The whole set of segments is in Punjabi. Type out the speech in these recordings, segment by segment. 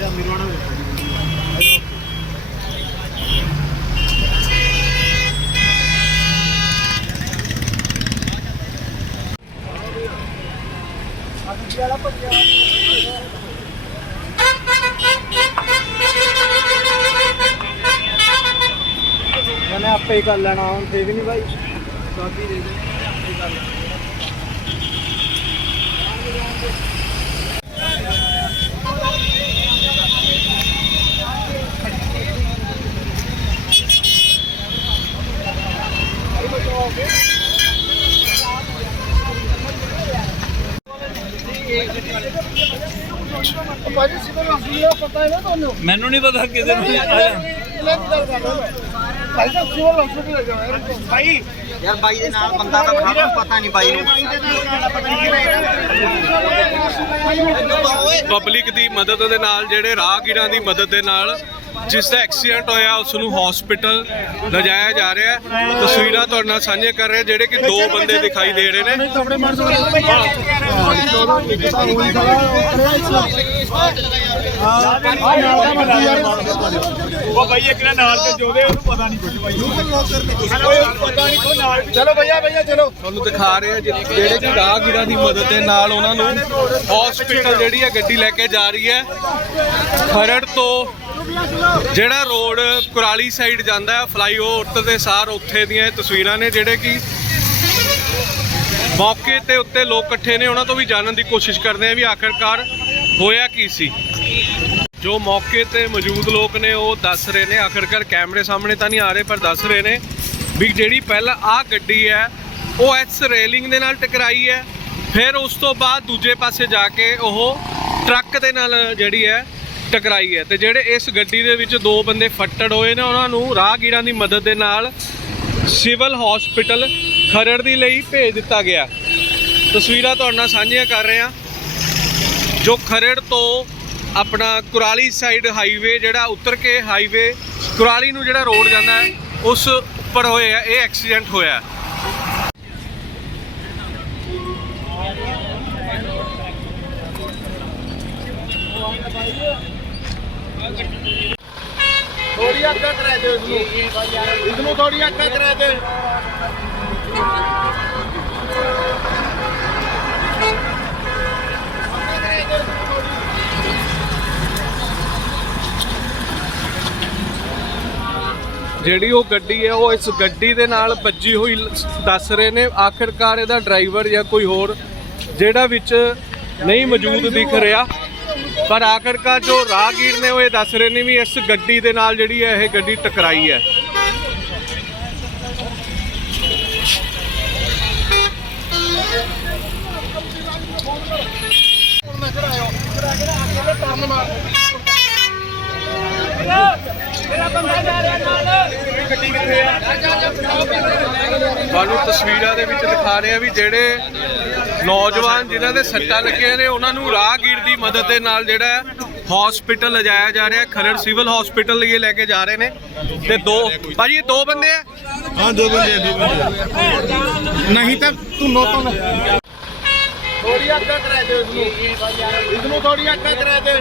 ਅੱਛਾ ਮਿਰਵਾਣਾ ਮੈਨੇ ਆਪੇ ਹੀ ਕਰ ਲੈਣਾ ਹੁਣ ਦੇ ਵੀ ਨਹੀਂ ਭਾਈ ਕਾਪੀ ਦੇ ਦੇ ਆਪੇ ਕਰ ਲੈਣਾ ਭਾਜੀ ਸਿਵਲ ਹਸਪੀਟਲ ਦਾ ਪਤਾ ਹੈ ਨਾ ਤੁਹਾਨੂੰ। ਮੈਨੂੰ ਨਹੀਂ ਪਤਾ ਕਿਤੇ ਨੂੰ ਆਇਆ। ਕਿਲੇ ਦੀ ਗੱਲ ਕਰ ਰਹੇ ਭਾਈ ਸਾਹਿਬ ਸਿਵਲ ਹਸਪੀਟਲ ਜਾਣਾ ਭਾਈ। ਯਾਰ ਬਾਈ ਦੇ ਨਾਲ ਬੰਦਾ ਤਾਂ ਬੜਾ ਪਤਾ ਨਹੀਂ ਬਾਈ ਨੂੰ। ਪਬਲਿਕ ਦੀ ਮਦਦ ਦੇ ਨਾਲ ਜਿਹੜੇ ਰਾਹਗੀਰਾਂ ਦੀ ਮਦਦ ਦੇ ਨਾਲ ਜਿਸ ਦਾ ਐਕਸੀਡੈਂਟ ਹੋਇਆ ਉਸ ਨੂੰ ਹਸਪੀਟਲ ਲਿਜਾਇਆ ਜਾ ਰਿਹਾ ਹੈ। ਤਸਵੀਰਾਂ ਤੁਹਾਡੇ ਨਾਲ ਸਾਂਝੀਆਂ ਕਰ ਰਹੇ ਜਿਹੜੇ ਕਿ ਦੋ ਬੰਦੇ ਦਿਖਾਈ ਦੇ ਰਹੇ ਨੇ। ਉਹ ਬਾਈ ਇੱਕ ਨਾ ਨਾਲ ਤੇ ਜੋਦੇ ਉਹਨੂੰ ਪਤਾ ਨਹੀਂ ਕੁਝ ਬਾਈ। ਪਤਾ ਨਹੀਂ ਕੋ ਨਾਲ ਚਲੋ ਭਈਆ ਭਈਆ ਚਲੋ। ਤੁਹਾਨੂੰ ਦਿਖਾ ਰਹੇ ਆ ਜਿਹੜੇ ਕਿ ਰਾਹਗੀਰਾਂ ਦੀ ਮਦਦ ਦੇ ਨਾਲ ਉਹਨਾਂ ਨੂੰ ਹਸਪੀਟਲ ਜਿਹੜੀ ਹੈ ਗੱਡੀ ਲੈ ਕੇ ਜਾ ਰਹੀ ਹੈ। ਖਰੜ ਤੋਂ ਜਿਹੜਾ ਰੋਡ ਕੁਰਾਲੀ ਸਾਈਡ ਜਾਂਦਾ ਹੈ ਫਲਾਈਓਵਰ ਤੇ ਸਾਰ ਉੱਥੇ ਦੀਆਂ ਇਹ ਤਸਵੀਰਾਂ ਨੇ ਜਿਹੜੇ ਕਿ ਮੌਕੇ ਤੇ ਉੱਤੇ ਲੋਕ ਇਕੱਠੇ ਨੇ, ਉਹਨਾਂ ਤੋਂ ਵੀ ਜਾਣਨ ਦੀ ਕੋਸ਼ਿਸ਼ ਕਰਦੇ ਆ ਵੀ ਆਖਰਕਾਰ ਹੋਇਆ ਕੀ ਸੀ। ਜੋ ਮੌਕੇ ਤੇ ਮੌਜੂਦ ਲੋਕ ਨੇ, ਉਹ ਦੱਸ ਰਹੇ ਨੇ, ਆਖਰਕਾਰ ਕੈਮਰੇ ਸਾਹਮਣੇ ਤਾਂ ਨਹੀਂ ਆ ਰਹੇ, ਪਰ ਦੱਸ ਰਹੇ ਨੇ ਵੀ ਜਿਹੜੀ ਪਹਿਲਾਂ ਆ ਗੱਡੀ ਹੈ, ਉਹ ਐਸ ਰੇਲਿੰਗ ਦੇ ਨਾਲ ਟਕਰਾਈ ਹੈ, ਫਿਰ ਉਸ ਤੋਂ ਬਾਅਦ ਦੂਜੇ ਪਾਸੇ ਜਾ ਕੇ ਉਹ ਟਰੱਕ ਦੇ ਨਾਲ ਜਿਹੜੀ ਹੈ, ਟਕਰਾਈ ਹੈ। ਤੇ ਜਿਹੜੇ ਇਸ ਗੱਡੀ ਦੇ ਵਿੱਚ ਦੋ ਬੰਦੇ ਫੱਟੜ ਹੋਏ ਨੇ, ਉਹਨਾਂ ਨੂੰ ਰਾਹਗੀਰਾਂ ਦੀ ਮਦਦ ਦੇ ਨਾਲ ਸਿਵਲ ਹਸਪੀਟਲ ਖਰੜ ਦੀ ਲਈ ਭੇਜ ਦਿੱਤਾ ਗਿਆ। ਤਸਵੀਰਾਂ ਤੁਹਾਡੇ ਨਾਲ ਸਾਂਝੀਆਂ ਕਰ ਰਹੇ ਹਾਂ। ਜੋ ਖਰੜ ਤੋਂ ਆਪਣਾ ਕੁਰਾਲੀ ਸਾਈਡ ਹਾਈਵੇ ਜਿਹੜਾ ਉਤਰ ਕੇ ਹਾਈਵੇ ਕੁਰਾਲੀ ਨੂੰ ਜਿਹੜਾ ਰੋਡ ਜਾਂਦਾ ਹੈ ਉਸ ਉੱਪਰ ਹੋਇਆ ਇਹ ਐਕਸੀਡੈਂਟ ਹੋਇਆ ਥੋੜੀ ਅੱਗਾ ਕਰਾ ਦਿਓ ਇਸ ਨੂੰ ਇਸ ਨੂੰ ਥੋੜੀ ਅੱਗਾ ਕਰਾ ਦਿਓ। ਜਿਹੜੀ ਉਹ ਗੱਡੀ ਹੈ, ਉਹ ਇਸ ਗੱਡੀ ਦੇ ਨਾਲ ਵੱਜੀ ਹੋਈ ਦੱਸ ਰਹੇ ਨੇ, ਆਖਿਰਕਾਰ ਇਹਦਾ ਡਰਾਈਵਰ ਜਾਂ ਕੋਈ ਹੋਰ ਜਿਹੜਾ ਵਿੱਚ ਨਹੀਂ ਮੌਜੂਦ ਦਿਖ ਰਿਹਾ। ਪਰ ਆਖਿਰਕਾਰ ਜੋ ਰਾਹਗੀਰ ਨੇ ਉਹ ਇਹ ਦੱਸ ਰਹੇ ਨੇ ਵੀ ਇਸ ਗੱਡੀ ਦੇ ਨਾਲ ਜਿਹੜੀ ਹੈ, ਇਹ ਗੱਡੀ ਟਕਰਾਈ ਹੈ। ਤੁਹਾਨੂੰ ਤਸਵੀਰਾਂ ਦੇ ਵਿੱਚ ਦਿਖਾ ਰਹੇ ਆ ਵੀ ਜਿਹੜੇ ਨੌਜਵਾਨ ਜਿਨ੍ਹਾਂ ਦੇ ਸੱਟਾਂ ਲੱਗੀਆਂ ਨੇ ਉਹਨਾਂ ਨੂੰ ਰਾਹਗੀਰ ਦੀ ਮਦਦ ਦੇ ਨਾਲ ਜਿਹੜਾ ਹਸਪੀਟਲ ਲਿਜਾਇਆ ਜਾ ਰਿਹਾ। ਖਰੜ ਸਿਵਲ ਹਸਪੀਟਲ ਲਈ ਲੈ ਕੇ ਜਾ ਰਹੇ ਨੇ। ਤੇ ਦੋ ਭਾਜੀ ਇਹ ਦੋ ਬੰਦੇ ਆ? ਹਾਂ ਦੋ ਬੰਦੇ ਦੋ ਬੰਦੇ ਨਹੀਂ ਤਾਂ ਤੂੰ ਨੋ ਤੋਂ ਥੋੜੀ ਅੱਗਾ ਕਰਾ ਦਿਓ ਇਸ ਨੂੰ ਇਸ ਨੂੰ ਥੋੜੀ ਅੱਗਾ ਕਰਾ ਦਿਓ।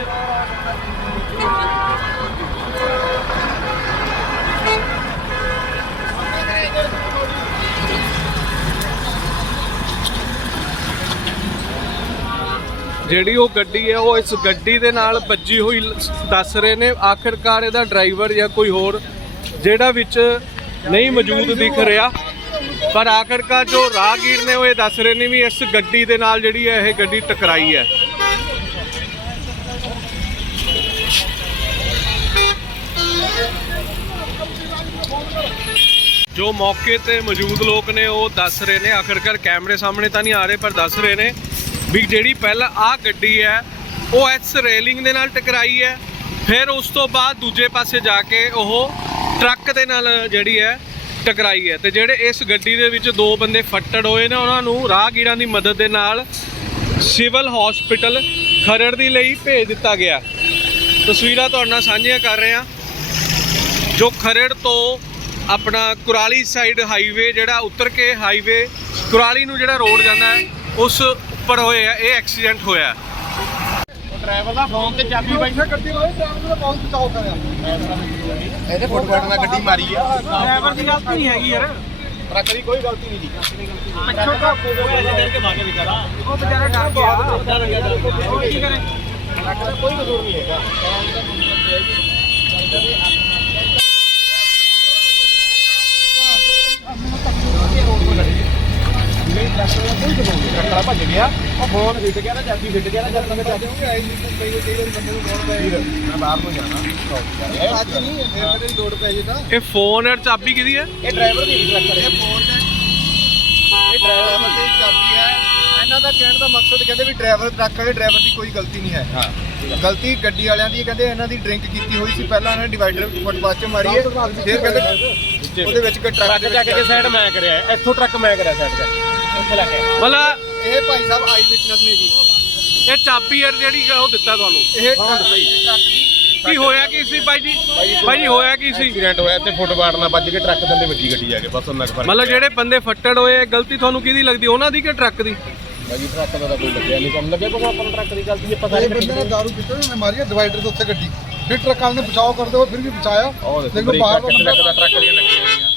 ਜਿਹੜੀ ਉਹ ਗੱਡੀ ਹੈ, ਉਹ ਇਸ ਗੱਡੀ ਦੇ ਨਾਲ ਵੱਜੀ ਹੋਈ ਦੱਸ ਰਹੇ ਨੇ, ਆਖਿਰਕਾਰ ਇਹਦਾ ਡਰਾਈਵਰ ਜਾਂ ਕੋਈ ਹੋਰ, ਜਿਹੜਾ ਵਿੱਚ ਨਹੀਂ ਮੌਜੂਦ ਦਿਖ ਰਿਹਾ। ਪਰ ਆਖਿਰਕਾਰ ਜੋ ਰਾਹਗੀਰ ਨੇ ਉਹ ਇਹ ਦੱਸ ਰਹੇ ਨੇ ਵੀ ਇਸ ਗੱਡੀ ਦੇ ਨਾਲ ਜਿਹੜੀ ਹੈ ਇਹ ਗੱਡੀ ਟਕਰਾਈ ਹੈ। ਜੋ ਮੌਕੇ ਤੇ ਮੌਜੂਦ ਲੋਕ ਨੇ ਉਹ ਦੱਸ ਰਹੇ ਨੇ, ਆਖਰਕਾਰ ਕੈਮਰੇ ਸਾਹਮਣੇ ਤਾਂ ਨਹੀਂ ਆ ਰਹੇ, ਪਰ ਦੱਸ ਰਹੇ ਨੇ ਵੀ ਜਿਹੜੀ ਪਹਿਲਾਂ ਆ ਗੱਡੀ ਹੈ, ਉਹ ਇਸ ਰੇਲਿੰਗ ਦੇ ਨਾਲ ਟਕਰਾਈ ਹੈ। ਫਿਰ ਉਸ ਤੋਂ ਬਾਅਦ ਦੂਜੇ ਪਾਸੇ ਜਾ ਕੇ ਉਹ ਟਰੱਕ ਦੇ ਨਾਲ ਜਿਹੜੀ ਹੈ ਟਕਰਾਈ ਹੈ ਤੇ ਜਿਹੜੇ ਇਸ ਗੱਡੀ ਦੇ ਵਿੱਚ ਦੋ ਬੰਦੇ ਫੱਟੜ ਹੋਏ ਨੇ, ਉਹਨਾਂ ਨੂੰ ਰਾਹਗੀਰਾਂ ਦੀ ਮਦਦ ਦੇ ਨਾਲ ਸਿਵਲ ਹਸਪੀਟਲ ਖਰੜ ਦੀ ਲਈ ਭੇਜ ਦਿੱਤਾ ਗਿਆ। ਤਸਵੀਰਾਂ ਤੁਹਾਡੇ ਨਾਲ ਸਾਂਝੀਆਂ ਕਰ ਰਹੇ ਹਾਂ। ਜੋ ਖਰੜ ਤੋਂ ਆਪਣਾ ਕੁਰਾਲੀ ਸਾਈਡ ਹਾਈਵੇ, ਜਿਹੜਾ ਉਤਰ ਕੇ ਹਾਈਵੇ, ਕੁਰਾਲੀ ਨੂੰ ਜਿਹੜਾ ਰੋਡ ਜਾਂਦਾ ਹੈ, ਉਸ ਉੱਪਰ ਹੋਇਆ ਇਹ ਐਕਸੀਡੈਂਟ ਹੋਇਆ ਡਰਾਈਵਰ ਦਾ ਫੋਨ ਤੇ ਚਾਬੀ ਬਾਈ ਗੱਡੀ ਵਾਲੇ ਡਰਾਈਵਰ ਦਾ ਬਹੁਤ ਬਚਾਓ ਕਰਿਆ। ਇਹਦੇ ਫੁੱਟਬਾਟ ਨਾਲ ਗੱਡੀ ਮਾਰੀ ਆ। ਡਰਾਈਵਰ ਦੀ ਗਲਤੀ ਨਹੀਂ ਹੈਗੀ ਯਾਰ। ਟਰੱਕ ਦੀ ਕੋਈ ਗਲਤੀ ਨਹੀਂ ਜੀ। ਪਿੱਛੋਂ ਹੋ ਗਿਆ। ਜਿੱਧਰ ਕੇ ਭਾਗੇ ਵਿਚਾਰਾ ਉਹ ਵਿਚਾਰਾ ਡਰ ਗਿਆ। ਉਹ ਕੀ ਕਰੇ? ਟਰੱਕ ਦਾ ਕੋਈ ਕਸੂਰ ਨਹੀਂ ਹੈਗਾ। ਟਰੱਕ ਭੱਜ ਗਿਆ ਉਹ ਫੋਨ ਹਿੱਟ ਗਿਆ ਨਾ ਚਾਬੀ ਹਿੱਟ ਗਿਆ ਨਾ ਜਦ ਤੱਕ ਚਾਬੀ ਮੈਂ ਬਾਹਰ ਨੂੰ ਜਾਣਾ ਅੱਜ ਨਹੀਂ ਫਿਰ ਕਦੇ ਲੋਡ ਪੈ ਜੇ ਤਾਂ ਇਹ ਫੋਨ ਔਰ ਚਾਬੀ ਕਿਹਦੀ ਹੈ? ਇਹ ਡਰਾਈਵਰ ਦੀ ਟਰੱਕ ਵਾਲੇ ਫੋਨ ਤੇ ਇਹ ਡਰਾਈਵਰ ਡਰਾਈਵਰ ਦੀ ਚਾਬੀ ਹੈ। ਇਹਨਾਂ ਦਾ ਕਹਿਣ ਦਾ ਮਕਸਦ ਕਹਿੰਦੇ ਵੀ ਡਰਾਈਵਰ ਟਰੱਕ ਵਾਲੇ ਡਰਾਈਵਰ ਦੀ ਕੋਈ ਗਲਤੀ ਨਹੀਂ ਹੈ। ਗਲਤੀ ਗੱਡੀ ਵਾਲਿਆਂ ਦੀ ਕਹਿੰਦੇ ਇਹਨਾਂ ਦੀ ਡਰਿੰਕ ਕੀਤੀ ਹੋਈ ਸੀ। ਪਹਿਲਾਂ ਇਹਨਾਂ ਨੇ ਡਿਵਾਈਡਰ ਫੁੱਟਪਾਥ 'ਚ ਮਾਰੀ ਹੈ। ਫਿਰ ਕਹਿੰਦੇ ਉਹਦੇ ਵਿੱਚ ਕੋਈ ਟਰੱਕ ਟਰੱਕ ਜਾ ਕੇ ਸਾਈਡ ਮੈਂ ਕਰਿਆ। ਇੱਥੋਂ ਟਰੱਕ ਮੈਂ ਕਰਿਆ ਸਾਈਡ ਤੇ ਇੱਥੇ ਲੈ ਕੇ ਮਤਲਬ ਇਹ ਭਾਈ ਸਾਹਿਬ ਆਈ ਵਿਟਨੈਸ ਨੇ ਜੀ। ਇਹ ਚਾਬੀ ਯਾਰ ਜਿਹੜੀ ਉਹ ਦਿੱਤਾ ਤੁਹਾਨੂੰ। ਇਹ ਟਰੱਕ ਟਰੱਕ ਦੀ ਕੀ ਹੋਇਆ ਕੀ ਸੀ ਬਾਈ ਜੀ? ਬਾਈ ਜੀ ਹੋਇਆ ਕੀ ਸੀ? ਐਕਸੀਡੈਂਟ ਹੋਇਆ ਇੱਥੇ ਫੁੱਟਬਾਟ ਨਾਲ ਵੱਜ ਕੇ ਟਰੱਕ ਥੱਲੇ ਵੱਜੀ ਗੱਡੀ ਜਾ ਕੇ ਬਸ ਉਹਨਾਂ ਕੁ ਫ਼ਰਕ ਮਤਲਬ ਜਿਹੜੇ ਬੰਦੇ ਫੱਟੜ ਹੋਏ ਇਹ ਗਲਤੀ ਤੁਹਾਨੂੰ ਕਿਹਦੀ ਲੱਗਦੀ? ਉਹਨਾਂ ਦੀ ਕਿ ਟਰੱਕ ਦੀ? ਬਾਜੀ ਟਰੱਕ ਦਾ ਤਾਂ ਕੋਈ ਲੱਗਿਆ ਨਹੀਂ ਕੰਮ ਲੱਗਿਆ ਕੋਈ ਆਪਾਂ ਨੂੰ ਟਰੱਕ ਦੀ ਗਲਤੀ ਆਪਾਂ ਇਹ ਬੰਦੇ ਨੇ ਦਾਰੂ ਪੀਤੀ ਉਹਨੇ ਮਾਰੀ ਡਿਵਾਈਡਰ ਦੇ ਉੱਤੇ ਗੱਡੀ। ਫਿਰ ਟਰੱਕ ਵਾਲੇ ਨੇ ਬਚਾਓ ਕਰਦੇ ਹੋਏ ਫਿਰ ਵੀ ਬਚਾਇਆ। ਉਹ ਦੇਖੋ ਬਾਹਰ ਦਾ ਬੰਦਾ ਟਰੱਕ ਦੀਆਂ ਲੱਗੀਆਂ ਹੋਈਆਂ।